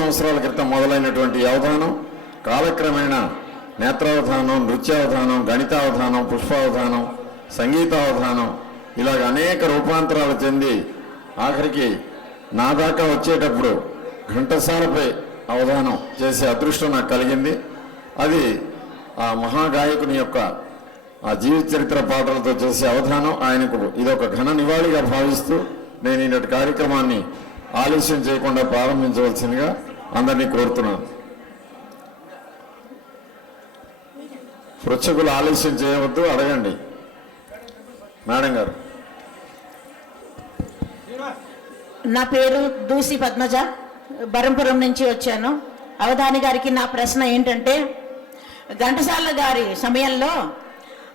సంవత్సరాల క్రితం మొదలైనటువంటి అవధానం కాలక్రమేణా నేత్రావధానం, నృత్యావధానం, గణితావధానం, పుష్పావధానం, సంగీతావధానం ఇలాగ అనేక రూపాంతరాలు చెంది ఆఖరికి నా దాకా వచ్చేటప్పుడు ఘంటసాలపై అవధానం చేసే అదృష్టం నాకు కలిగింది. అది ఆ మహాగాయకుని యొక్క ఆ జీవిత చరిత్ర పాటలతో చేసే అవధానం. ఆయనకు ఇదొక ఘన నివాళిగా భావిస్తూ నేను ఈనాటి కార్యక్రమాన్ని ఆలస్యం చేయకుండా ప్రారంభించవలసిందిగా అందరినీ కోరుతున్నాను. పృచ్ఛకులు ఆలస్యం చేయవద్దు, అడగండి. మేడం గారు. నా పేరు దూసి పద్మజ, బరంపురం నుంచి వచ్చాను. అవధాని గారికి నా ప్రశ్న ఏంటంటే, ఘంటసాల గారి సమయంలో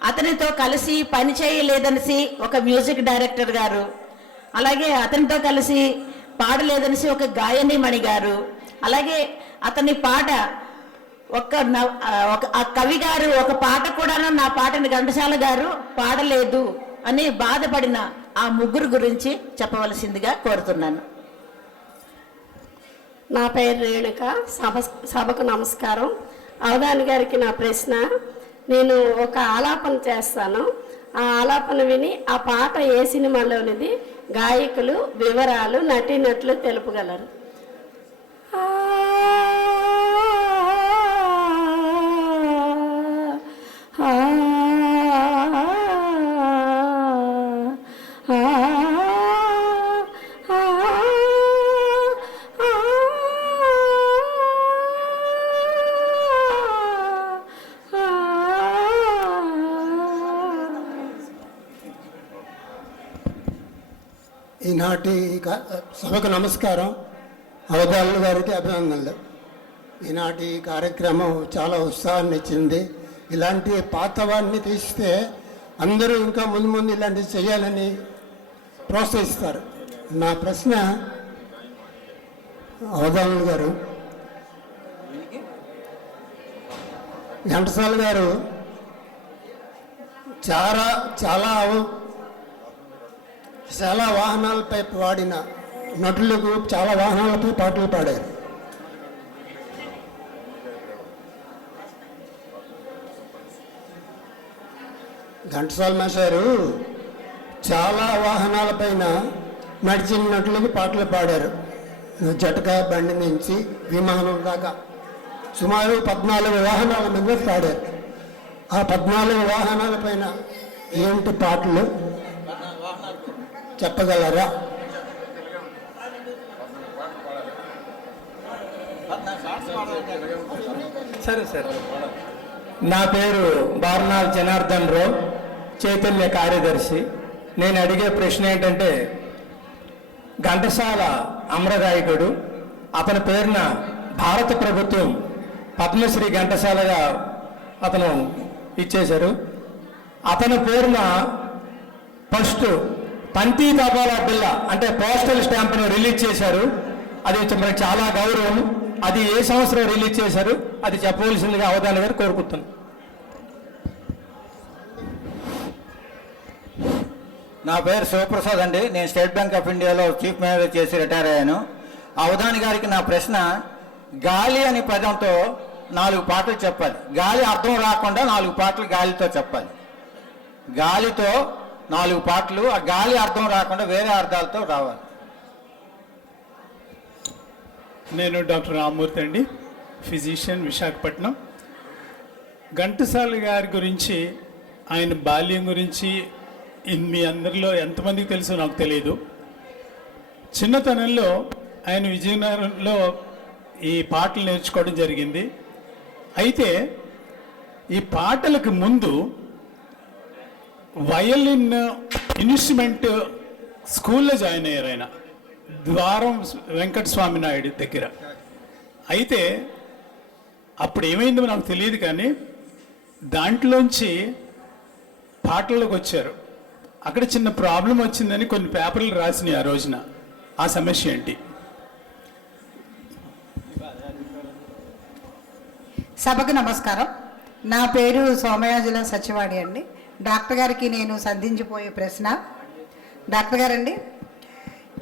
అతనితో కలిసి పని చేయలేదనిసి ఒక మ్యూజిక్ డైరెక్టర్ గారు, అలాగే అతనితో కలిసి పాడలేదనిసి ఒక గాయనిమణి గారు, అలాగే అతని పాట ఆ కవి గారు ఒక పాట కూడా నా పాటని ఘంటసాల గారు పాడలేదు అని బాధపడిన ఆ ముగ్గురు గురించి చెప్పవలసిందిగా కోరుతున్నాను. నా పేరు రేణుక. సభకు నమస్కారం. అవధాని గారికి నా ప్రశ్న, నేను ఒక ఆలాపన చేస్తాను. ఆ ఆలాపన విని ఆ పాట ఏ సినిమాలోనిది, గాయకులు, వివరాలు, నటీనటులు తెలుపగలరు? ఈనాటి సభకు నమస్కారం. అవధానుల గారికి అభినందనలు. ఈనాటి కార్యక్రమం చాలా ఉత్సాహాన్ని ఇచ్చింది. ఇలాంటి పాతవాడిని తీస్తే అందరూ ఇంకా ముందు ముందు ఇలాంటివి చేయాలని ప్రోత్సహిస్తారు. నా ప్రశ్న, అవధానుల గారు, ఘంటసాల గారు చాలా వాహనాలపై పాడిన నటులకు చాలా వాహనాలపై పాటలు పాడారు. ఘంటసాల మాస్టారు చాలా వాహనాలపైన నడిచిన నటులకు పాటలు పాడారు. జటకా బండి నుంచి విమానం దాకా సుమారు 14 వాహనాల మీద పాడారు. ఆ 14 వాహనాలపైన ఏంటి పాటలు చెప్పగలరా? సరే సార్. నా పేరు బార్నాల్ జనార్దన్ రావు, చైతన్య కార్యదర్శి. నేను అడిగే ప్రశ్న ఏంటంటే, ఘంటసాల అమరగాయకుడు, అతని పేరున భారత ప్రభుత్వం పద్మశ్రీ ఘంటసాలగా అతను ఇచ్చేశారు. అతని పేరున ఫస్ట్ పంతీ తపాలా బిల్ల అంటే పోస్టల్ స్టాంప్ను రిలీజ్ చేశారు. అది మనకు చాలా గౌరవం. అది ఏ సంవత్సరం రిలీజ్ చేశారు అది చెప్పవలసిందిగా అవధాని గారు కోరుకుంటున్నాను. నా పేరు శివప్రసాద్ అండి. నేను స్టేట్ బ్యాంక్ ఆఫ్ ఇండియాలో చీఫ్ మేనేజర్ చేసి రిటైర్ అయ్యాను. అవధాని గారికి నా ప్రశ్న, గాలి అనే పదంతో 4 పాటలు చెప్పాలి. గాలి అర్థం రాకుండా 4 పాటలు గాలితో చెప్పాలి. గాలితో 4 పాటలు, ఆ గాలి అర్థం రాకుండా వేరే అర్థాలతో రావాలి. నేను డాక్టర్ రామ్మూర్తి అండి, ఫిజిషియన్, విశాఖపట్నం. ఘంటసాల గారి గురించి, ఆయన బాల్యం గురించి మీ అందరిలో ఎంతమందికి తెలుసో నాకు తెలియదు. చిన్నతనంలో ఆయన విజయనగరంలో ఈ పాటలు నేర్చుకోవడం జరిగింది. అయితే ఈ పాటలకు ముందు వయలిన్ ఇన్స్ట్రుమెంట్ స్కూల్లో జాయిన్ అయ్యారు ఆయన, ద్వారం వెంకటస్వామి నాయుడు దగ్గర. అయితే అప్పుడు ఏమైందో నాకు తెలియదు, కానీ దాంట్లోంచి పాటల్లోకి వచ్చారు. అక్కడ చిన్న ప్రాబ్లం వచ్చిందని కొన్ని పేపర్లు రాసినాయి ఆ రోజున. ఆ సమస్య ఏంటి? సభకు నమస్కారం. నా పేరు సోమయాజుల సచివాడి అండి. డాక్టర్ గారికి నేను సంధించిపోయే ప్రశ్న, డాక్టర్ గారండి,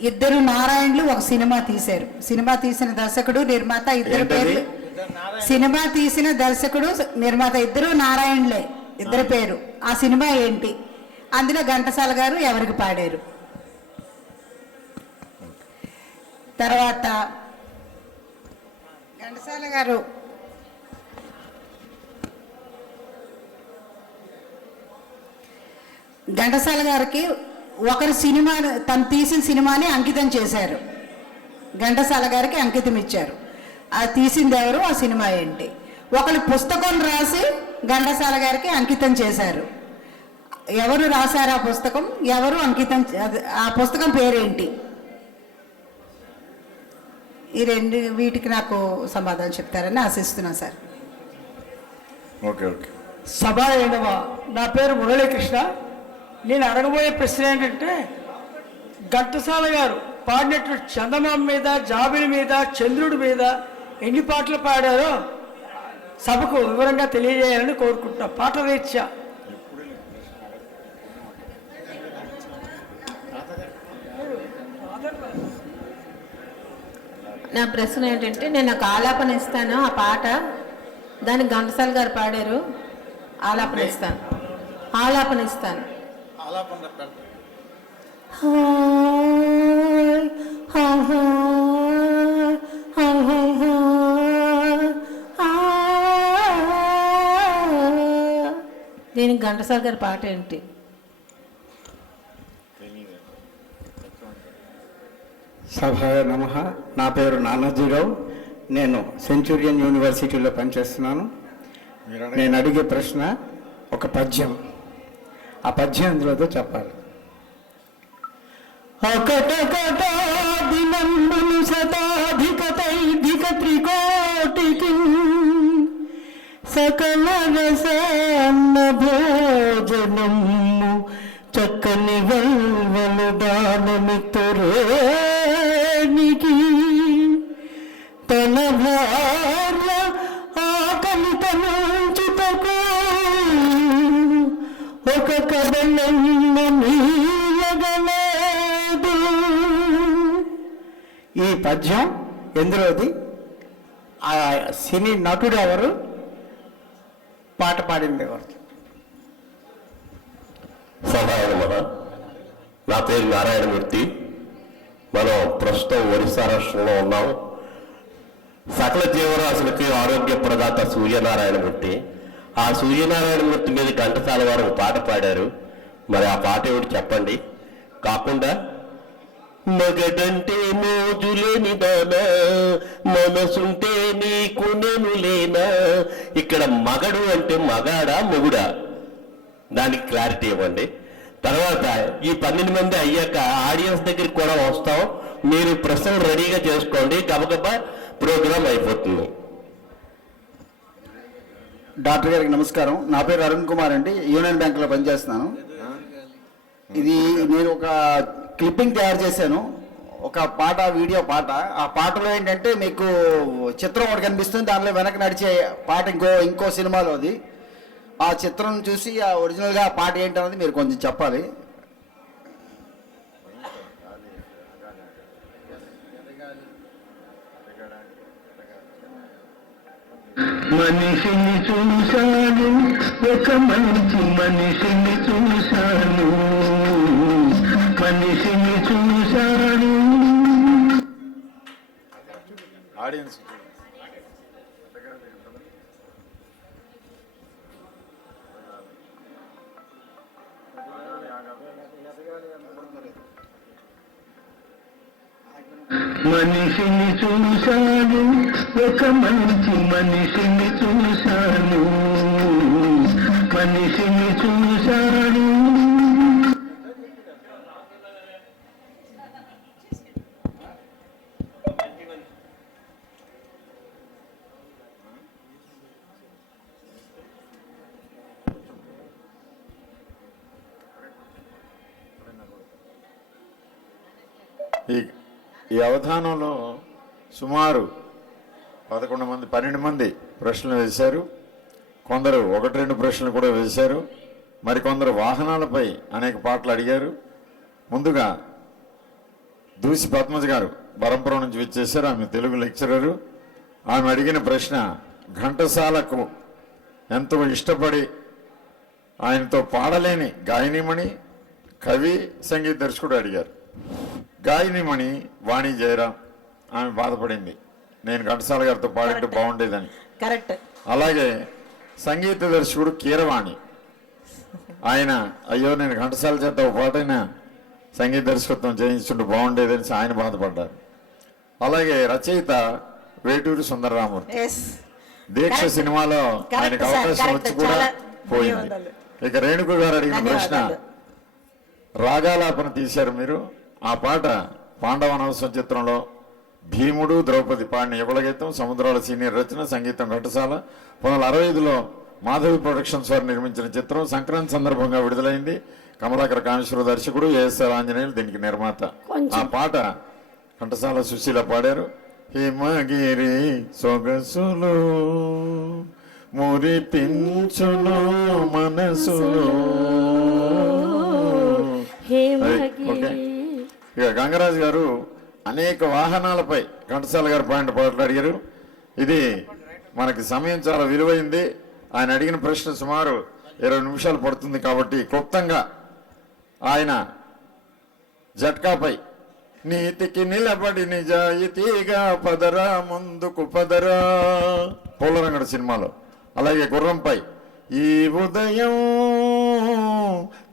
ఇద్దరు నారాయణులు ఒక సినిమా తీశారు. సినిమా తీసిన దర్శకుడు నిర్మాత ఇద్దరు ఏంటది? పేర్లు. సినిమా తీసిన దర్శకుడు నిర్మాత ఇద్దరు నారాయణులే, ఇద్దరు పేరు. ఆ సినిమా ఏంటి? అందులో ఘంటసాల గారు ఎవరికి పాడారు? తర్వాత ఘంటసాల గారు ఘంటసాల గారికి ఒకరి సినిమా, తను తీసిన సినిమాని అంకితం చేశారు. ఘంటసాల గారికి అంకితం ఇచ్చారు. ఆ తీసింది ఎవరు? ఆ సినిమా ఏంటి? ఒకరు పుస్తకం రాసి ఘంటసాల గారికి అంకితం చేశారు. ఎవరు రాశారు ఆ పుస్తకం? ఎవరు అంకితం? ఆ పుస్తకం పేరేంటి? ఈ రెండు వీటికి నాకు సమాధానం చెప్తారని ఆశిస్తున్నాను సార్. Okay okay. సభా ఏడవ. నా పేరు మురళీకృష్ణ. నేను అడగబోయే ప్రశ్న ఏంటంటే, ఘంటసాల గారు పాడినటువంటి చందమామ మీద, జాబిలి మీద, చంద్రుడి మీద ఎన్ని పాటలు పాడారో సభకు వివరంగా తెలియజేయాలని కోరుకుంటున్నా. పాట రీత్యా. నా ప్రశ్న ఏంటంటే, నేను ఒక ఆలాపన ఇస్తాను. ఆ పాట దాన్ని ఘంటసాల గారు పాడారు. ఆలాపన ఇస్తాను. దీనికి ఘంటసాల గారి పాట ఏంటి? సభాయ నమః. నా పేరు నానాజీరావు. నేను సెంచురియన్ యూనివర్సిటీలో పనిచేస్తున్నాను. నేను అడిగే ప్రశ్న ఒక పద్యం. ఆ పద్యం ఎందులో చెప్పాలి. అకటకటాదినంబులు శతాధికతైధిక త్రికోటికి సకల రసాన్న భోజనము చక్కని వల్వలు దానమిత్తురేనికి తన భార్య ఆకలి తనంచుటకు ఒక కథనమ్మ మీయగలేదు. ఈ పద్యం ఎందులోది? ఆ సినీ నటుడు ఎవరు? పాట పాడింది ఎవరు? సభాయనమన. నా పేరు నారాయణమూర్తి. మనం ప్రస్తుతం ఒరిస్సా రాష్ట్రంలో ఉన్నాం. సకల జీవరాశులకి ఆరోగ్య ప్రదాత సూర్యనారాయణమూర్తి. ఆ సూర్యనారాయణమూర్తి మీద ఘంటసాల వారు ఒక పాట పాడారు. మరి ఆ పాట ఏమిటి చెప్పండి. కాకుండా మగడంటే మోజులేని దానా, మనసుంటే నీకు నేను లేనా. ఇక్కడ మగడు అంటే మగాడా మొగుడా? దానికి క్లారిటీ ఇవ్వండి. తర్వాత ఈ 12 మంది అయ్యాక ఆడియన్స్ దగ్గరికి కూడా వస్తాం. మీరు ప్రశ్నలు రెడీగా చేసుకోండి. గబగబా ప్రోగ్రాం అయిపోతుంది. డాక్టర్ గారికి నమస్కారం. నా పేరు అరుణ్ కుమార్ అండి. యూనియన్ బ్యాంకులో పనిచేస్తున్నాను. ఇది నేను ఒక క్లిప్పింగ్ తయారు చేశాను. ఒక పాట, వీడియో పాట. ఆ పాటలో ఏంటంటే మీకు చిత్రం ఒకటి కనిపిస్తుంది, దానిలో వెనక నడిచే పాట ఇంకో సినిమాలోది. ఆ చిత్రం చూసి ఆ ఒరిజినల్గా ఆ పాట ఏంటన్నది మీరు కొంచెం చెప్పాలి. మనిషిని చూశాను, ఒక మంచి మనిషిని చూశాను, మనిషిని చూశాను. ఆడియన్స్ మనిషిని చూశాను, ఒక మంచి మనిషిని చూశాను, మనిషిని చూశాను. ఈ అవధానంలో సుమారు 11 మంది 12 మంది ప్రశ్నలు వేశారు. కొందరు 1-2 ప్రశ్నలు కూడా వేశారు. మరికొందరు వాహనాలపై అనేక పాటలు అడిగారు. ముందుగా దూసి పద్మజ గారు బరంపురం నుంచి విచ్చేశారు. ఆమె తెలుగు లెక్చరరు. ఆమె అడిగిన ప్రశ్న, ఘంటసాలకు ఎంతో ఇష్టపడి ఆయనతో పాడలేని గాయనిమణి, కవి, సంగీత దర్శకుడు అడిగారు. గాయనిమణి వాణి జయరాం. ఆమె బాధపడింది, నేను ఘంటసాల గారితో పాడింటే బాగుండేదని. కరెక్ట్. అలాగే సంగీత దర్శకుడు కీరవాణి. ఆయన అయ్యో నేను ఘంటసాల చేత ఒక పాటైనా సంగీత దర్శకత్వం చేయించుంటే బాగుండేదని ఆయన బాధపడ్డారు. అలాగే రచయిత వేటూరి సుందరరామూర్తి. దీక్ష సినిమాలో ఆయనకు అవకాశం వచ్చి కూడా పోయింది. ఇక రేణుకు గారు అడిగిన ప్రశ్న, రాగాలాపన తీశారు మీరు. ఆ పాట పాండవనవసం చిత్రంలో భీముడు ద్రౌపది పాడిన యుగళ గీతం. సముద్రాల సీనియర్ రచన, సంగీతం ఘంటసాల. 1965లో మాధవి ప్రొడక్షన్స్ వారు నిర్మించిన చిత్రం. సంక్రాంతి సందర్భంగా విడుదలైంది. కమలాకర కామేశ్వర దర్శకుడు, ఏఎస్ఆర్ ఆంజనేయులు దీనికి నిర్మాత. ఆ పాట ఘంటసాల, సుశీల పాడారు. హిమగిరి సొగసులు మురిపించును మనసులు. ఓకే. ఇక గంగరాజు గారు అనేక వాహనాలపై ఘంటసాల గారు పాడిన పాటలు అడిగారు. ఇది మనకి సమయం చాలా విలువైంది. ఆయన అడిగిన ప్రశ్న సుమారు 20 నిమిషాలు పడుతుంది కాబట్టి క్లుప్తంగా ఆయన జట్కాపై నీతికి నిలబడి నిజాయితీగా పదరా ముందుకు పదరా పూలరంగడు సినిమాలో, అలాగే గుర్రంపై ఈ ఉదయం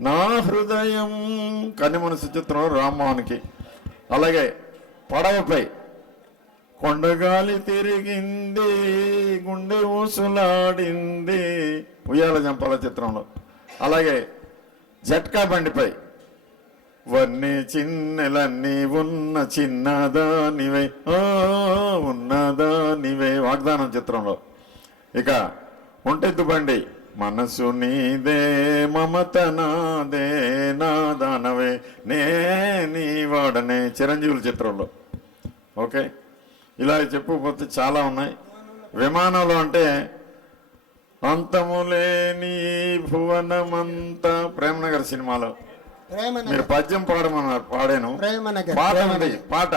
నా హృదయం కన్నిమనసు చిత్రంలో రామ్మోహన్కి, అలాగే పడవపై కొండగాలి తిరిగింది గుండె ఊసులాడింది ఉయ్యాల జంపాల చిత్రంలో, అలాగే జట్కా బండిపై వన్నీ చిన్నెలన్నీ ఉన్న చిన్నదానివే ఉన్నదానివే వాగ్దానం చిత్రంలో, ఇక ఒంటెద్దు బండి మనసు నీదే మమత నాదే నాదానవే నే నీ వాడనే చిరంజీవుల చిత్రంలో. ఓకే, ఇలా చెప్పుకోతే చాలా ఉన్నాయి. విమానంలో అంటే అంతములేని భువనమంతా ప్రేమనగర్ సినిమాలో మీరు పద్యం పాడమన్నారు, పాడాను. పాట ఉంది. పాట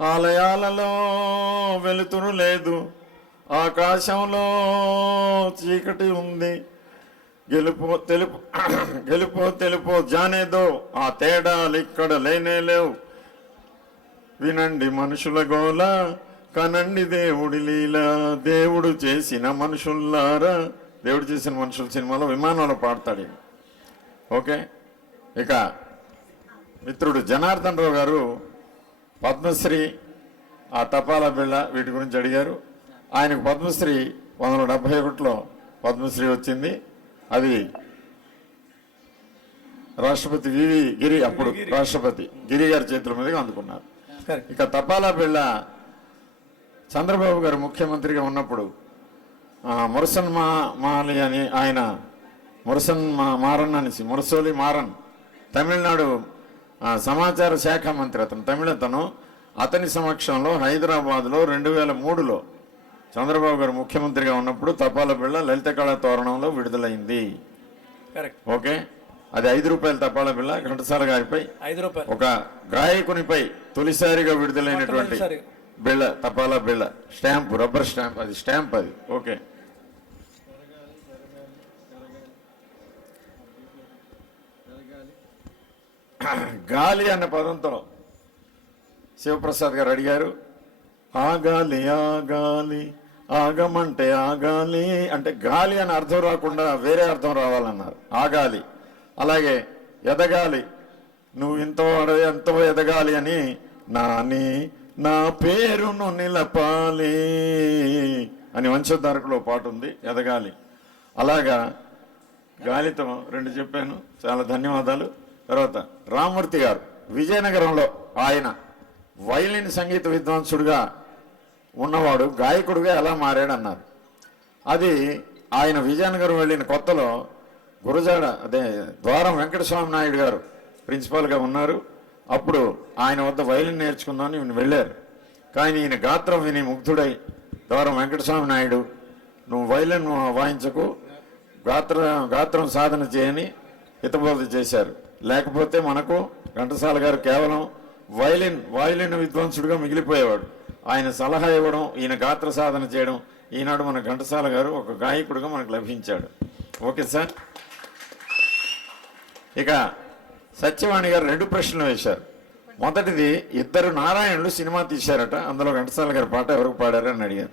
ఆలయాలలో వెలుతురు లేదు, ఆకాశంలో చీకటి ఉంది, గెలుపో తెలుపు గెలుపో తెలుపో జానేదో ఆ తేడాలు ఇక్కడ లేనే లేవు, వినండి మనుషుల గోల కనండి దేవుడి లీల, దేవుడు చేసిన మనుషుల్లారా. దేవుడు చేసిన మనుషుల సినిమాలో విమానంలో పాడతాడు. ఓకే, ఇక మిత్రుడు జనార్దన్ రావు గారు పద్మశ్రీ, ఆ తపాలా బిళ్ళ వీటి గురించి అడిగారు. ఆయనకు పద్మశ్రీ 1971లో పద్మశ్రీ వచ్చింది. అది రాష్ట్రపతి వివి గిరి, అప్పుడు రాష్ట్రపతి గిరి గారి చేతుల మీదుగా అందుకున్నారు. ఇక తపాలా బిళ్ళ చంద్రబాబు గారు ముఖ్యమంత్రిగా ఉన్నప్పుడు మురసన్ మాలి అని ఆయన మురసన్ మారన్ అనేసి మురసోలి మారన్ తమిళనాడు సమాచార శాఖ మంత్రి, అతను తమిళతను. అతని సమక్షంలో హైదరాబాద్లో 2003లో చంద్రబాబు గారు ముఖ్యమంత్రిగా ఉన్నప్పుడు తపాలా బిళ్ళ లలిత కళా తోరణంలో విడుదలైంది. ఓకే, అది 5 రూపాయల తపాలా బిళ్ళ ఘంటసాల గారిపై, 5 రూపాయలు ఒక గాయకునిపై తొలిసారిగా విడుదలైనటువంటి బిళ్ళ తపాలా బిళ్ళ. స్టాంపు, రబ్బర్ స్టాంప్, అది స్టాంప్ అది. ఓకే, గాలి అన్న పదంతో శివప్రసాద్ గారు అడిగారు. ఆగాలి ఆగాలి ఆగమంటే ఆగాలి అంటే గాలి అని అర్థం రాకుండా వేరే అర్థం రావాలన్నారు. ఆగాలి. అలాగే ఎదగాలి, నువ్వు ఎంతో ఎదగాలి అని నాని నా పేరును నిలపాలి అని వంశధారకులో పాట ఉంది, ఎదగాలి. అలాగా గాలితో 2 చెప్పాను. చాలా ధన్యవాదాలు. తర్వాత రామ్మూర్తి గారు విజయనగరంలో ఆయన వైలిన్ సంగీత విద్వాంసుడుగా ఉన్నవాడు గాయకుడిగా ఎలా మారాడు అన్నారు. అది ఆయన విజయనగరం వెళ్ళిన కొత్తలో గురజాడ ద్వారం వెంకటస్వామి నాయుడు గారు ప్రిన్సిపాల్గా ఉన్నారు. అప్పుడు ఆయన వద్ద వైలిన్ నేర్చుకుందామని ఈయన వెళ్ళారు. కానీ ఈయన గాత్రం విని ముగ్ధుడై ద్వారం వెంకటస్వామి నాయుడు నువ్వు వైలిన్ వాయించకు, గాత్రం సాధన చేయని హితబోధ చేశారు. లేకపోతే మనకు ఘంటసాల గారు కేవలం వాయిలిన్ విద్వాంసుడిగా మిగిలిపోయేవాడు. ఆయన సలహా ఇవ్వడం, ఈయన గాత్ర సాధన చేయడం, ఈనాడు మన ఘంటసాల గారు ఒక గాయకుడిగా మనకు లభించాడు. Okay sir. ఇక సత్యవాణి గారు 2 ప్రశ్నలు వేశారు. మొదటిది, ఇద్దరు నారాయణులు సినిమా తీశారట, అందులో ఘంటసాల గారి పాట ఎవరికి పాడారని అడిగారు.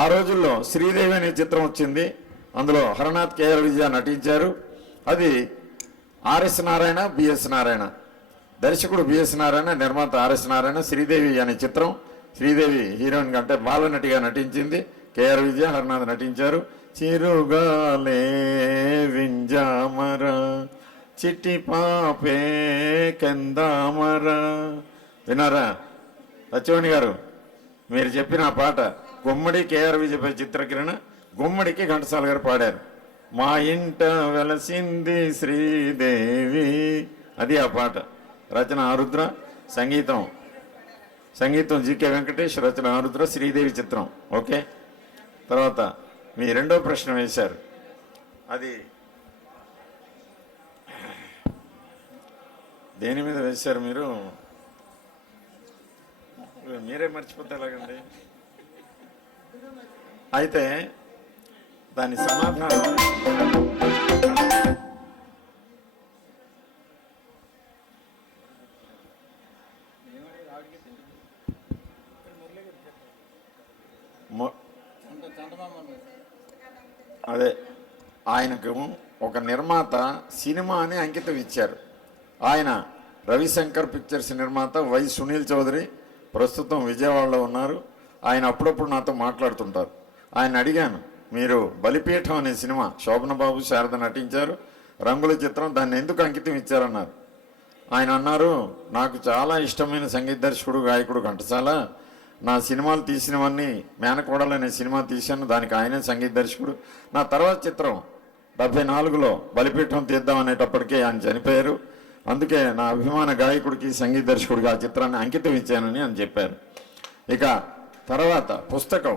ఆ రోజుల్లో శ్రీదేవి అనే చిత్రం వచ్చింది, అందులో హరనాథ్ కేఆర్ విజయ నటించారు. అది ఆర్ఎస్ నారాయణ, బిఎస్ నారాయణ, దర్శకుడు బిఎస్ నారాయణ, నిర్మాత ఆర్ఎస్ నారాయణ. శ్రీదేవి అనే చిత్రం, శ్రీదేవి హీరోయిన్ అంటే బాలనటిగా నటించింది, కేఆర్ విజయ హరనాథ్ నటించారు. చిరుగాలే వింజామర చిట్టి పాపే కెందామర. విన్నారా సత్యవాణి గారు? మీరు చెప్పిన ఆ పాట గుమ్మడి కేఆర్ విజయపై చిత్రకిరణ, గుమ్మడికి ఘంటసాల గారు పాడారు. మా ఇంట వెలసింది శ్రీదేవి, అది ఆ పాట. రచన ఆరుద్ర, సంగీతం జీకే వెంకటేష్, రచన ఆరుద్ర, శ్రీదేవి చిత్రం. ఓకే. తర్వాత మీ 2వ ప్రశ్న వేశారు, అది దేని మీద వేశారు మీరు? మీరే మర్చిపోతే ఎలాగండి? అయితే దాని సమాధానం అదే, ఆయనకు ఒక నిర్మాత సినిమాని అంకితం ఇచ్చారు. ఆయన రవిశంకర్ పిక్చర్స్ నిర్మాత వై సునీల్ చౌదరి, ప్రస్తుతం విజయవాడలో ఉన్నారు. ఆయన అప్పుడప్పుడు నాతో మాట్లాడుతుంటారు. ఆయన అడిగాను, మీరు బలిపీఠం అనే సినిమా, శోభన బాబు శారద నటించారు, రంగుల చిత్రం, దాన్ని ఎందుకు అంకితం ఇచ్చారన్నారు. ఆయన అన్నారు, నాకు చాలా ఇష్టమైన సంగీత దర్శకుడు గాయకుడు ఘంటసాల, నా సినిమాలు తీసినవన్నీ, మేనకోడలు అనే సినిమా తీశాను, దానికి ఆయనే సంగీత దర్శకుడు. నా తర్వాత చిత్రం 74లో బలిపీఠం తీద్దాం అనేటప్పటికే ఆయన చనిపోయారు, అందుకే నా అభిమాన గాయకుడికి సంగీత దర్శకుడికి ఆ చిత్రాన్ని అంకితం ఇచ్చానని అని చెప్పారు. ఇక తర్వాత పుస్తకం,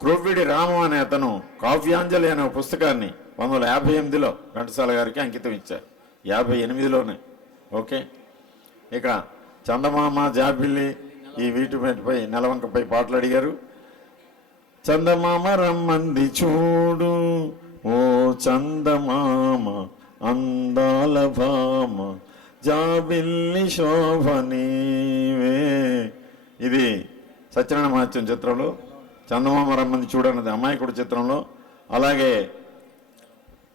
క్రొవ్విడి రామం అనే అతను కావ్యాంజలి అనే పుస్తకాన్ని 1958లో ఘంటసాల గారికి అంకితం ఇచ్చారు, 58లోనే. ఓకే. ఇక చందమామ, జాబిల్లి, ఈ వీటిపై నెలవంకపై పాటలు అడిగారు. చందమామ రమ్మంది చూడు ఓ చందమామ, అందాల భామ, జాబిల్లి శోభనీవే. ఇది సత్యనారాయణ మహత్యం చిత్రంలో చందమామ రమ్మని చూడన్నది అమాయకుడు చిత్రంలో. అలాగే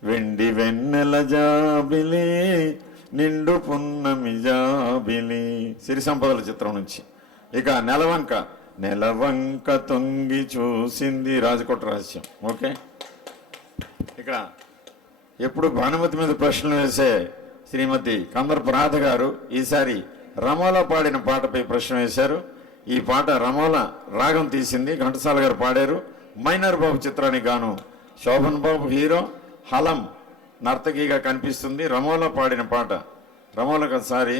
వెండి వెన్నెల జాబిలి, నిండు పున్నమి జాబిలి, సిరి సంపదల చిత్రం నుంచి. ఇక నెలవంక తొంగి చూసింది, రాజకోట రహస్యం. ఓకే. ఇక్కడ ఎప్పుడు భానుమతి మీద ప్రశ్నలు వేసే శ్రీమతి కందరపు రాధ గారు ఈసారి రమోల పాడిన పాటపై ప్రశ్న వేశారు. ఈ పాట రమోల రాగం తీసింది, ఘంటసాల గారు పాడారు. మైనర్ బాబు చిత్రానికి గాను శోభన్ బాబు హీరో, హలం నర్తకిగా కనిపిస్తుంది. రమోల పాడిన పాట. రమోలకు ఒకసారి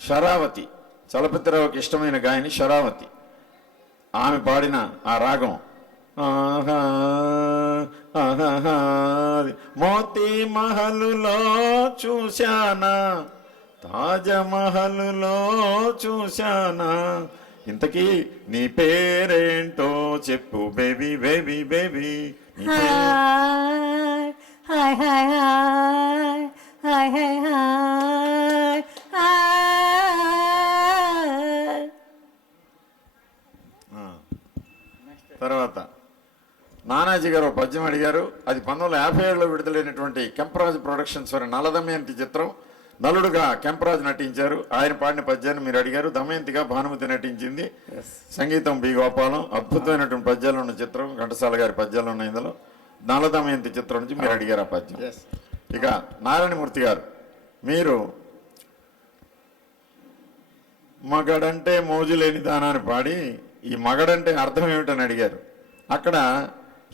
శరావతి, చలపతిరావుకి ఇష్టమైన గాయని శరావతి, ఆమె పాడిన ఆ రాగం. మోతీ మహలులో చూశానా, తాజమహలులో చూశానా, ఇంతకీ నీ పేరేంటో చెప్పు baby baby baby. Hi hi hi hi hi hi hi. తర్వాత నానాజీ గారు పద్యం అడిగారు. అది 1957లో విడుదలైనటువంటి కెంపరాజు ప్రొడక్షన్స్ వారి నలదమయంతి చిత్రం. నలుడుగా కెంపరాజు నటించారు. ఆయన పాడిన పద్యాన్ని మీరు అడిగారు. దమయంతిగా భానుమతి నటించింది. సంగీతం బి గోపాలం. అద్భుతమైనటువంటి పద్యాలు ఉన్న చిత్రం, ఘంటసాల గారి పద్యాలు ఉన్నాయి ఇందులో. నలదమయంతి చిత్రం నుంచి మీరు అడిగారు ఆ పద్యం. ఇక నారాయణమూర్తి గారు, మీరు మగడంటే మోజు లేని దానాన్ని పాడి ఈ మగడంటే అర్థం ఏమిటని అడిగారు. అక్కడ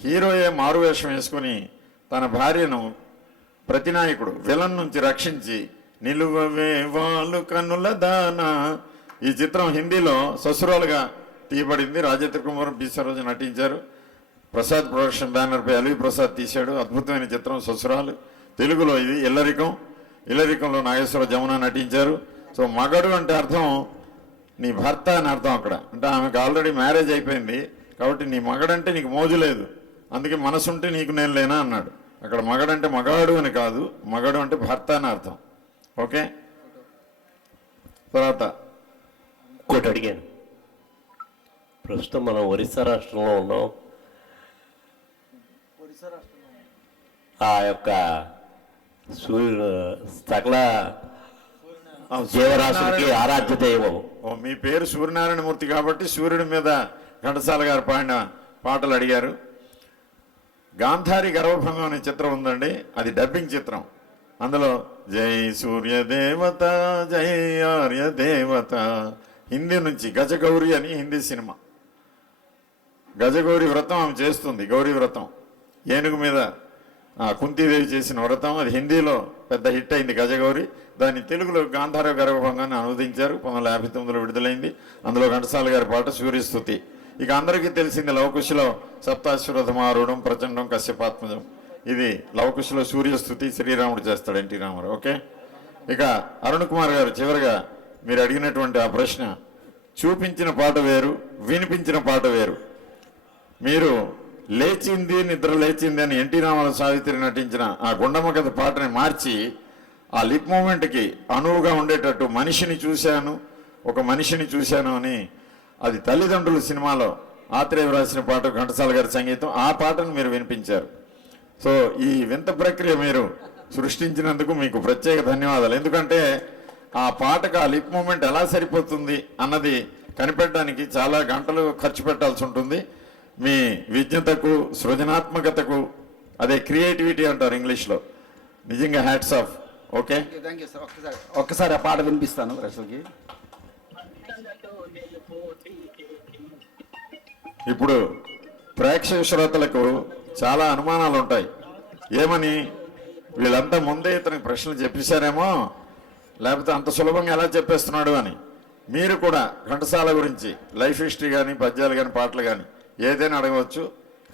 హీరోయే మారువేషం వేసుకొని తన భార్యను ప్రతినాయకుడు విలన్ నుంచి రక్షించి నిలువవే వాళ్ళు కన్నుల దానా. ఈ చిత్రం హిందీలో ససురాలుగా తీయబడింది. రాజేంద్ర కుమార్, బి సరోజ నటించారు. ప్రసాద్ ప్రొడక్షన్ బ్యానర్పై అలవి ప్రసాద్ తీశాడు. అద్భుతమైన చిత్రం ససురాలు. తెలుగులో ఇది ఇల్లరికం. ఇల్లరికంలో నాగేశ్వర జమున నటించారు. సో మగడు అంటే అర్థం నీ భర్త అని అర్థం అక్కడ. అంటే ఆమెకు ఆల్రెడీ మ్యారేజ్ అయిపోయింది కాబట్టి నీ మగడంటే నీకు మోజు లేదు, అందుకే మనసుంటే నీకు నేను లేనా అన్నాడు. అక్కడ మగడంటే మగాడు అని కాదు, మగడు అంటే భర్త అని అర్థం. ఓకే, తర్వాత ఇంకోటి అడిగాను. ప్రస్తుతం మనం ఒరిస్సా రాష్ట్రంలో ఉన్నాం. ఆ యొక్క సకల జీవరాశులకి ఆరాధ్య దైవం. మీ పేరు సూర్యనారాయణమూర్తి కాబట్టి సూర్యుడి మీద ఘంటసాల గారు పాడిన పాటలు అడిగారు. గాంధారి గర్వభంగం అనే చిత్రం ఉందండి, అది డబ్బింగ్ చిత్రం. అందులో జై సూర్యదేవత జై ఆర్యదేవత, హిందీ నుంచి గజగౌరి అని హిందీ సినిమా. గజగౌరి వ్రతం ఆమె చేస్తుంది, గౌరీ వ్రతం, ఏనుగు మీద కుంతీదేవి చేసిన వ్రతం. అది హిందీలో పెద్ద హిట్ అయింది గజగౌరి. దాన్ని తెలుగులో గాంధార గర్వభంగాన్ని అనువదించారు, 1959లో విడుదలైంది. అందులో ఘంటసాల గారి పాట సూర్యస్తుతి. ఇక అందరికీ తెలిసింది లవకుశలో సప్తాశ్వరథమారూఢం ప్రచండం కశ్యపాత్మజం. ఇది లవకుశలో సూర్యస్తుతి శ్రీరాముడు చేస్తాడు, ఎన్టీ రామారావు. ఓకే, ఇక అరుణ్ కుమార్ గారు చివరిగా మీరు అడిగినటువంటి ఆ ప్రశ్న, చూపించిన పాట వేరు, వినిపించిన పాట వేరు. మీరు లేచింది నిద్ర లేచింది అని ఎన్టీ రామారావు సావిత్రి నటించిన ఆ గుండమ్మ కథ పాటని మార్చి ఆ లిప్ మూమెంట్కి అనువుగా ఉండేటట్టు మనిషిని చూశాను, ఒక మనిషిని చూశాను అని, అది తల్లిదండ్రుల సినిమాలో ఆత్రేయ రాసిన పాట, ఘంటసాల గారి సంగీతం, ఆ పాటను మీరు వినిపించారు. సో ఈ వింత ప్రక్రియ మీరు సృష్టించినందుకు మీకు ప్రత్యేక ధన్యవాదాలు. ఎందుకంటే ఆ పాటకు ఆ లిప్ మూమెంట్ ఎలా సరిపోతుంది అన్నది కనిపెట్టడానికి చాలా గంటలు ఖర్చు పెట్టాల్సి ఉంటుంది. మీ విజ్ఞతకు, సృజనాత్మకతకు, అదే క్రియేటివిటీ అంటారు ఇంగ్లీష్లో, నిజంగా hats off. Okay, thank you sir. ఒక్కసారి ఆ పాట వినిపిస్తాను ప్రజలకి. ఇప్పుడు ప్రేక్షక శ్రోతలకు చాలా అనుమానాలు ఉంటాయి. ఏమని, వీళ్ళంతా ముందే ఇతనికి ప్రశ్నలు చెప్పేశారేమో, లేకపోతే అంత సులభంగా ఎలా చెప్పేస్తున్నాడు అని. మీరు కూడా ఘంటసాల గురించి లైఫ్ హిస్టరీ కానీ, పద్యాలు కానీ, పాటలు కానీ ఏదైనా అడగవచ్చు.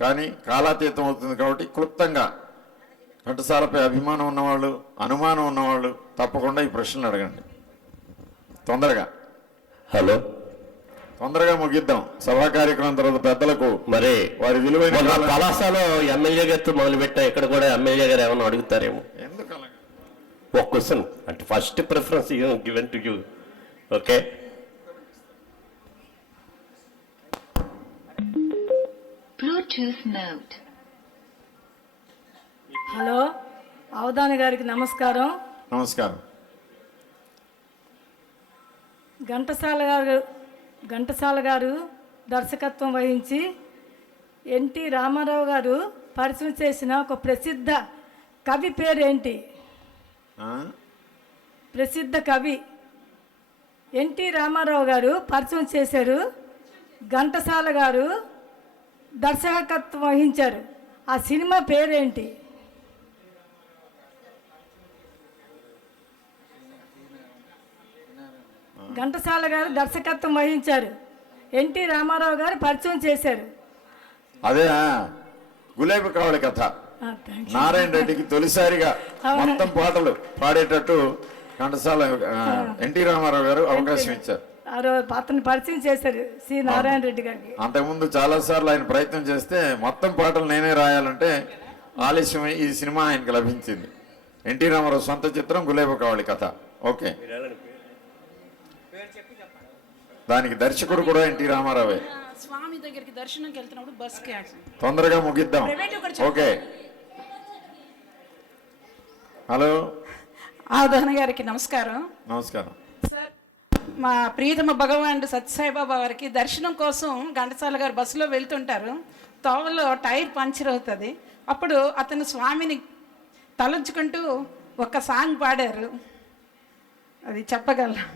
కానీ కాలాతీతం అవుతుంది కాబట్టి క్లుప్తంగా ఘంటసాలపై అభిమానం ఉన్నవాళ్ళు, అనుమానం ఉన్నవాళ్ళు తప్పకుండా ఈ ప్రశ్నలు అడగండి. తొందరగా హలో, తొందరగా ముగిద్దాం సభా కార్యక్రమం తర్వాత. పెద్దలకు మరి వారి విలువైన కళాశాలలో ఎమ్మెల్యే గారితో మొదలుపెట్టా, ఇక్కడ కూడా ఎమ్మెల్యే గారు ఏమన్నా అడుగుతారేమో. ఎందుకు అలాగా? ఒక క్వశ్చన్ అంటే first preference given to you. Okay, Bluetooth mode. Hello, Avadhani గారికి నమస్కారం. నమస్కారం. ఘంటసాల గారు దర్శకత్వం వహించి ఎన్టీ రామారావు గారు పరిచయం చేసిన ఒక ప్రసిద్ధ కవి పేరేంటి? ప్రసిద్ధ కవి ఎన్టీ రామారావు గారు పరిచయం చేశారు, ఘంటసాల గారు దర్శకత్వం వహించారు. ఆ సినిమా పేరేంటి? ఘంటసాల గారు దర్శకత్వం వహించారు, ఎన్టీ రామారావు గారు పరిచయం చేశారు. అదే గులేబీ కావళి కథ. నారాయణ రెడ్డికి తొలిసారిగా మొత్తం పాటలు పాడేటట్టు ఘంటసాల ఎన్టీ రామారావు గారు అవకాశం ఇచ్చారు. అతన్ని పరిచయం చేశారు సి నారాయణ రెడ్డి గారికి. అంతకుముందు చాలా సార్లు ఆయన ప్రయత్నం చేస్తే మొత్తం పాటలు నేనే రాయాలంటే ఆలస్యమై ఈ సినిమా ఆయనకు లభించింది. ఎన్టీ రామారావు సొంత చిత్రం గులేబీ కావళి కథ. ఓకే, దానికి దర్శకుడు కూడా ఎన్టీ రామారావే. స్వామి దగ్గరికి దర్శనంకి వెళ్తున్నప్పుడు బస్ తొందరగా ముగిద్దాం. ఓకే, హలో, అవధాని గారికి నమస్కారం. నమస్కారం సార్, మా ప్రియతమ భగవానుడు సత్యసాయిబాబా వారికి దర్శనం కోసం ఘంటసాల గారు బస్సులో వెళ్తుంటారు. తోవలో టైర్ పంచర్ అవుతుంది. అప్పుడు అతను స్వామిని తలంచుకుంటూ ఒక సాంగ్ పాడారు, అది చెప్పగలరా?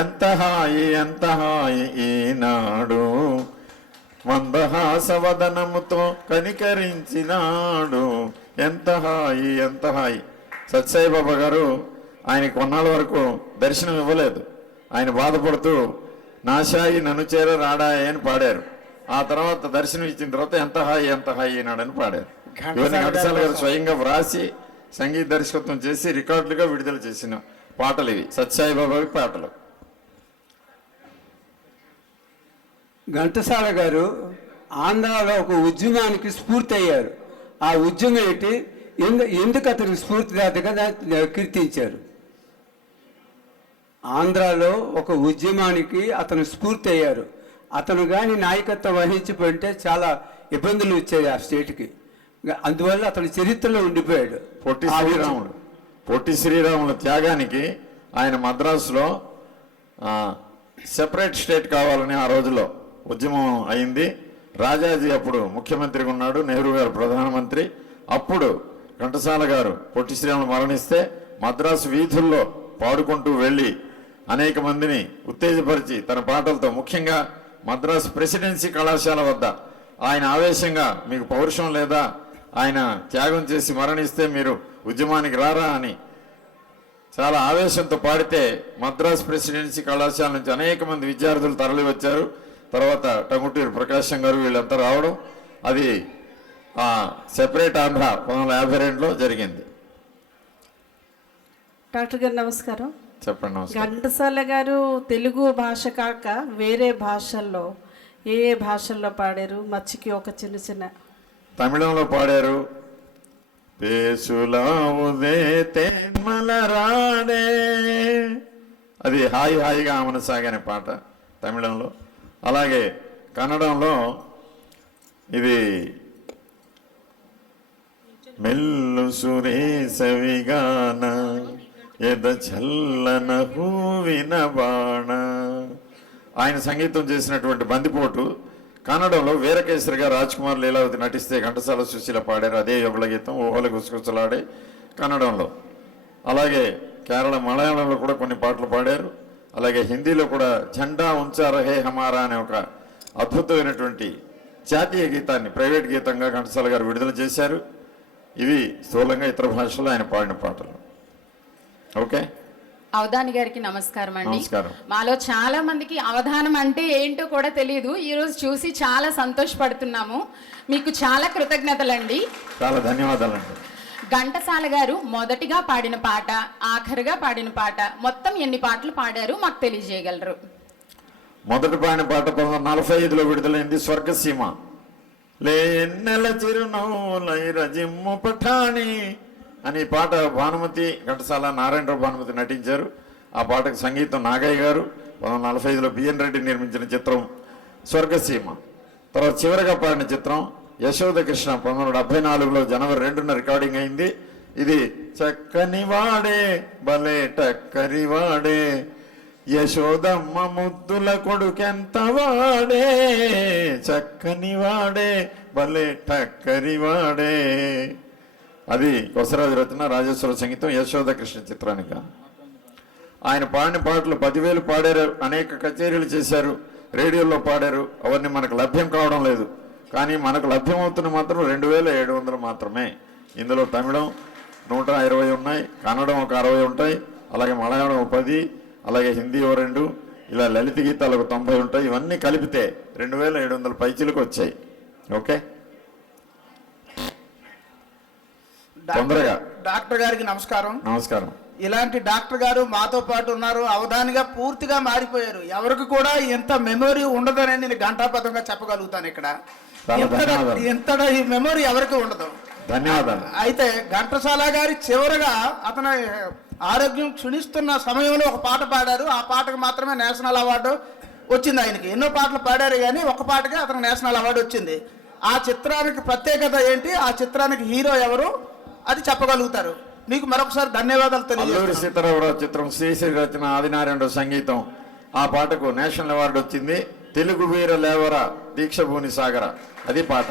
ఎంత హాయి ఈనాడు మందహాసవదనముతో కనికరించినాడు. ఎంత హాయి. సత్యసాయిబాబా గారు ఆయన కొన్నాళ్ళ వరకు దర్శనం ఇవ్వలేదు. ఆయన బాధపడుతూ నాశాయి నన్ను చేర రాడాయి అని పాడారు. ఆ తర్వాత దర్శనం ఇచ్చిన తర్వాత ఎంత హాయి ఈనాడని పాడారు. ఇవన్నీ ఘంటసాల గారు స్వయంగా వ్రాసి సంగీత దర్శకత్వం చేసి రికార్డులుగా విడుదల చేసిన పాటలు ఇవి సత్యసాయిబాబా పాటలు. ఘంటసాల గారు ఆంధ్రాలో ఒక ఉద్యమానికి స్ఫూర్తి అయ్యారు. ఆ ఉద్యమం ఏంటి, ఎందుకు అతనికి స్ఫూర్తిదాతగా కీర్తించారు? ఆంధ్రాలో ఒక ఉద్యమానికి అతను స్ఫూర్తి అయ్యారు. అతను కానీ నాయకత్వం వహించిపోయింటే చాలా ఇబ్బందులు వచ్చాయి ఆ స్టేట్కి. అందువల్ల అతను చరిత్రలో ఉండిపోయాడు. పొట్టి శ్రీరాముల త్యాగానికి ఆయన మద్రాసులో సెపరేట్ స్టేట్ కావాలని ఆ రోజులో ఉద్యమం అయింది. రాజాజీ అప్పుడు ముఖ్యమంత్రిగా ఉన్నాడు, నెహ్రూ గారు ప్రధానమంత్రి. అప్పుడు ఘంటసాల గారు పొట్టి శ్రీరాములు మరణిస్తే మద్రాసు వీధుల్లో పాడుకుంటూ వెళ్ళి అనేక మందిని ఉత్తేజపరిచి తన పాటలతో, ముఖ్యంగా మద్రాసు ప్రెసిడెన్సీ కళాశాల వద్ద ఆయన ఆవేశంగా, మీకు పౌరుషం లేదా, ఆయన త్యాగం చేసి మరణిస్తే మీరు ఉద్యమానికి రారా అని చాలా ఆవేశంతో పాడితే మద్రాసు ప్రెసిడెన్సీ కళాశాల నుంచి అనేక మంది విద్యార్థులు తరలి వచ్చారు. తర్వాత టంగుటూరి ప్రకాశం గారు వీళ్ళంతా రావడం, అది సెపరేట్ ఆంధ్ర 1952లో జరిగింది. డాక్టర్ గారు నమస్కారం. చెప్పండి. ఘంటసాల గారు తెలుగు భాష కాక వేరే భాషల్లో ఏ భాషల్లో పాడారు? మచ్చికి ఒక చిన్న తమిళంలో పాడారు. పేసులావుదే తేన్మలరాడే, అది హాయి హాయిగా ఆమనసాగనే పాట తమిళంలో. అలాగే కన్నడంలో ఇది మెల్లు సురేశవిగాన ఎద చల్లన హూవిన బాణ, ఆయన సంగీతం చేసినటువంటి బందిపోటు కన్నడంలో వీరకేసరిగా రాజ్కుమార్ లీలావతి నటిస్తే ఘంటసాల సుశీల పాడారు. అదే యుగళ గీతం ఊహల గుసగుసలాడే కన్నడంలో. అలాగే కేరళ మలయాళంలో కూడా కొన్ని పాటలు పాడారు. అలాగే హిందీలో కూడా జెండా ఉంచా రహే హమారా అనే ఒక అద్భుతమైనటువంటి జాతీయ గీతాన్ని ప్రైవేట్ గీతంగా ఘంటసాల గారు విడుదల చేశారు. ఇవి స్థూలంగా ఇతర భాషల్లో ఆయన పాడిన పాటలు. ఓకే. అవధాని గారికి నమస్కారం అండి. నమస్కారం. మాలో చాలా మందికి అవధానం అంటే ఏంటో కూడా తెలియదు. ఈరోజు చూసి చాలా సంతోషపడుతున్నాము. మీకు చాలా కృతజ్ఞతలండి. చాలా ధన్యవాదాలండి. ఘంటసాల గారు మొదటిగా పాడిన పాట, ఆఖరిగా పాడిన పాట, మొత్తం ఎన్ని పాటలు పాడారు మాకు తెలియజేయగలరు? మొదటి పాడిన పాట 1945లో విడుదలైంది స్వర్గసీమ. లేన్నెల చిరునవ్వులైర జిమ్ము పఠాణి అని పాట భానుమతి, ఘంటసాల, నారాయణరావు భానుమతి నటించారు. ఆ పాటకు సంగీతం నాగయ్య గారు. 1945లో బిఎన్ రెడ్డి నిర్మించిన చిత్రం స్వర్గసీమ. తర్వాత చివరిగా పాడిన చిత్రం యశోద కృష్ణ. 1974లో జనవరి 2న రికార్డింగ్ అయింది. ఇది చక్కని వాడే భలే టక్కరి వాడే, యశోదమ్మ ముద్దుల కొడుకెంత వాడే, చక్కని వాడే భలే టక్కరి వాడే. అది కొసరాజు రచన, రాజేశ్వర సంగీతం, యశోద కృష్ణ చిత్రానికి. ఆయన పాడిన పాటలు 10,000 పాడారు. అనేక కచేరీలు చేశారు, రేడియోలో పాడారు. అవన్నీ మనకు లభ్యం కావడం లేదు. కానీ మనకు లభ్యమవుతున్న మాత్రం 2,700 మాత్రమే. ఇందులో తమిళం 120 ఉన్నాయి, కన్నడం ఒక 60 ఉంటాయి, అలాగే మలయాళం 10, అలాగే హిందీ 2, ఇలా లలిత గీతాలు ఒక 90 ఉంటాయి. ఇవన్నీ కలిపితే 2,700 పైచీలకు వచ్చాయి. ఓకే. తొందరగా. డాక్టర్ గారికి నమస్కారం. నమస్కారం. ఇలాంటి డాక్టర్ గారు మాతో పాటు ఉన్నారు. అవధానిగా పూర్తిగా మారిపోయారు. ఎవరికి కూడా ఎంత మెమొరీ ఉండదని నేను ఘంటాపథంగా చెప్పగలుగుతాను. ఇక్కడ ఎంత ఈ మెమొరీ ఎవరికి ఉండదు. ధన్యవాదాలు. అయితే ఘంటసాల గారి చివరగా అతను ఆరోగ్యం క్షీణిస్తున్న సమయంలో ఒక పాట పాడారు. ఆ పాటకు మాత్రమే నేషనల్ అవార్డు వచ్చింది ఆయనకి. ఎన్నో పాటలు పాడారు కానీ ఒక పాటకే అతనికి నేషనల్ అవార్డు వచ్చింది. ఆ చిత్రానికి ప్రత్యేకత ఏంటి, ఆ చిత్రానికి హీరో ఎవరు, అది చెప్పగలుగుతారు. మీకు మరొకసారి ధన్యవాదాలు తెలియజేస్తున్నాను. అల్లూరి సీతారామరావు చిత్రం, శ్రీశ్రీ రచన, ఆదినారాయణరావు సంగీతం. ఆ పాటకు నేషనల్ అవార్డు వచ్చింది. తెలుగు వీర లేవర దీక్షభూని సాగర, అది పాట.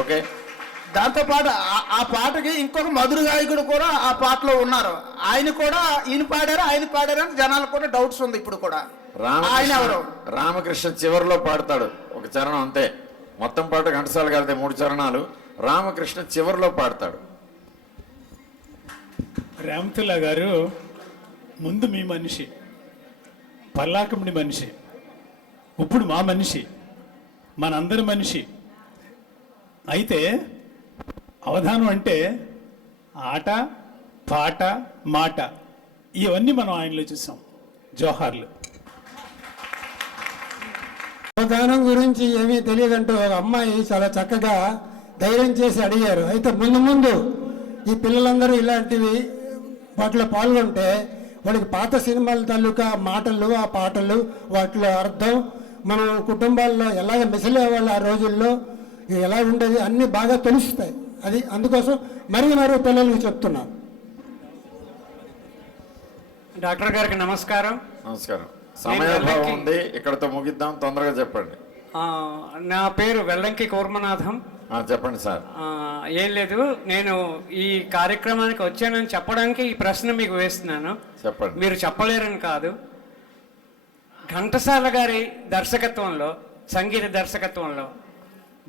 ఓకే. దాంతోపాటు ఆ పాటకి ఇంకొక మధుర గాయకుడు కూడా ఆ పాటలో ఉన్నారు. ఆయన కూడా ఈయన పాడారు అని జనాలకు కూడా డౌట్స్ ఉంది ఇప్పుడు కూడా. ఆయన ఎవరు? రామకృష్ణ చివరిలో పాడతాడు ఒక చరణం అంతే. మొత్తం పాట ఘంటసాల గారితే 3 చరణాలు. రామకృష్ణ చివరిలో పాడతాడు. రామతుల్లా గారు ముందు మీ మనిషి, పల్లాకముడి మనిషి, ఇప్పుడు మా మనిషి, మనందరి మనిషి. అయితే అవధానం అంటే ఆట పాట మాట ఇవన్నీ మనం ఆయనలో చూసాం. జోహార్లు. అవధానం గురించి ఏమీ తెలియదంటూ ఒక అమ్మాయి చాలా చక్కగా ధైర్యం చేసి అడిగారు. అయితే ముందు ముందు ఈ పిల్లలందరూ ఇలాంటివి వాటిలో పాల్గొంటే వాళ్ళకి పాత సినిమాల తాలూకా మాటలు, ఆ పాటలు, వాటిలో అర్థం, మనం కుటుంబాల్లో ఎలాగ మెసిలేవాళ్ళు ఆ రోజుల్లో ఎలా ఉండేది అన్నీ బాగా తెలుస్తాయి. అది అందుకోసం మరీ పిల్లలకి చెప్తున్నాను. డాక్టర్ గారికి నమస్కారం. నమస్కారం. సమయాభావం ఉంది, ఇక్కడతో ముగిద్దాం, తొందరగా చెప్పండి. నా పేరు వెల్లంకి కూర్మనాథం. చెప్పండి సార్. ఏం లేదు, నేను ఈ కార్యక్రమానికి వచ్చానని చెప్పడానికి ఈ ప్రశ్న మీకు వేస్తున్నాను. చెప్పండి. మీరు చెప్పలేరని కాదు. ఘంటసాల గారి దర్శకత్వంలో, సంగీత దర్శకత్వంలో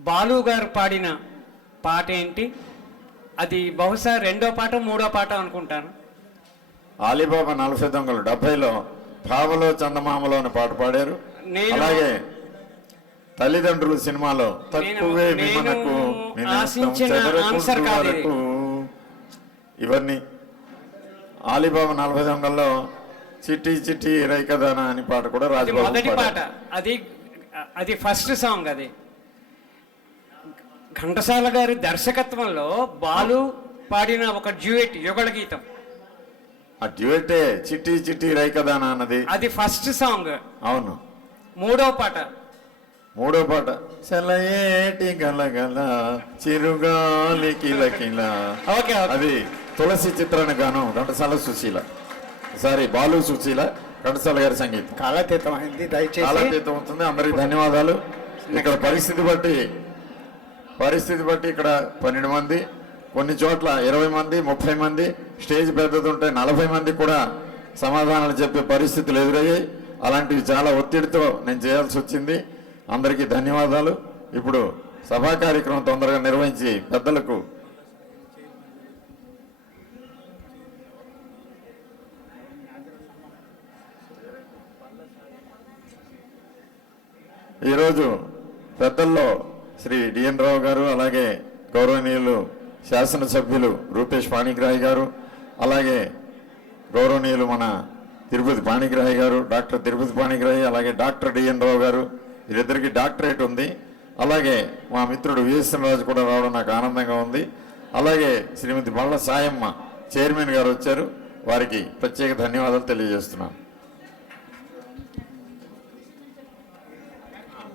బాలు గారు పాడిన పాట ఏంటి? అది బహుశా 2వ పాట 3వ పాట అనుకుంటాను. ఆలీబాబా 40 దొంగలు 70లో భావలో చందమామలో అనే పాట పాడారు. అలాగే తల్లిదండ్రులు సినిమాలో తక్కువే విమనకు ఇవన్నీ. ఆలీబాబా 40 దొంగల్లో చిట్టి చిట్టి రైకదానా అని పాట కూడా రాజబాబు మొదటి పాట. అది ఫస్ట్ సాంగ్. అది ఘంటసాల గారి దర్శకత్వంలో బాలు పాడిన ఒక డ్యూయెట్, యుగళ గీతం. ఆ డ్యూయెటే చిట్టి చిట్టి రైకదానా అన్నది. అది ఫస్ట్ సాంగ్. అవును. 3వ పాట సెలయేటి గలగల చిరుగాలి కిలకిల. అది తులసి చిత్రణ గానం ఘంటసాల సుశీల, సారీ బాలు సుశీల, ఘంటసాల గారి సంగీతం. కాలాతీతం అయింది, దయచేసి కాలాతీతం అవుతుంది. అందరికి ధన్యవాదాలు. ఇక్కడ పరిస్థితి బట్టి ఇక్కడ 12 మంది, కొన్ని చోట్ల 20 మంది, 30 మంది, స్టేజ్ పెద్దది ఉంటే 40 మంది కూడా సమాధానాలు చెప్పే పరిస్థితులు ఎదురయ్యాయి. అలాంటివి చాలా ఒత్తిడితో నేను చేయాల్సి వచ్చింది. అందరికీ ధన్యవాదాలు. ఇప్పుడు సభా కార్యక్రమం తొందరగా నిర్వహించి పెద్దలకు ఈరోజు పెద్దల్లో శ్రీ డిఎన్ రావు గారు, అలాగే గౌరవనీయులు శాసనసభ్యులు రూపేష్ పాణిగ్రాహి గారు, అలాగే గౌరవనీయులు మన తిరుపతి పాణిగ్రాహి గారు, డాక్టర్ తిరుపతి పాణిగ్రాహి, అలాగే డాక్టర్ డిఎన్ రావు గారు, వీరిద్దరికి డాక్టరేట్ ఉంది. అలాగే మా మిత్రుడు విఎస్ఎన్ రాజు కూడా రావడం నాకు ఆనందంగా ఉంది. అలాగే శ్రీమతి బళ్ళ సాయమ్మ చైర్మన్ గారు వచ్చారు, వారికి ప్రత్యేక ధన్యవాదాలు తెలియజేస్తున్నాను.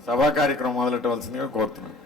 సభా కార్యక్రమం మొదలెట్టవలసిందిగా కోరుతున్నాను.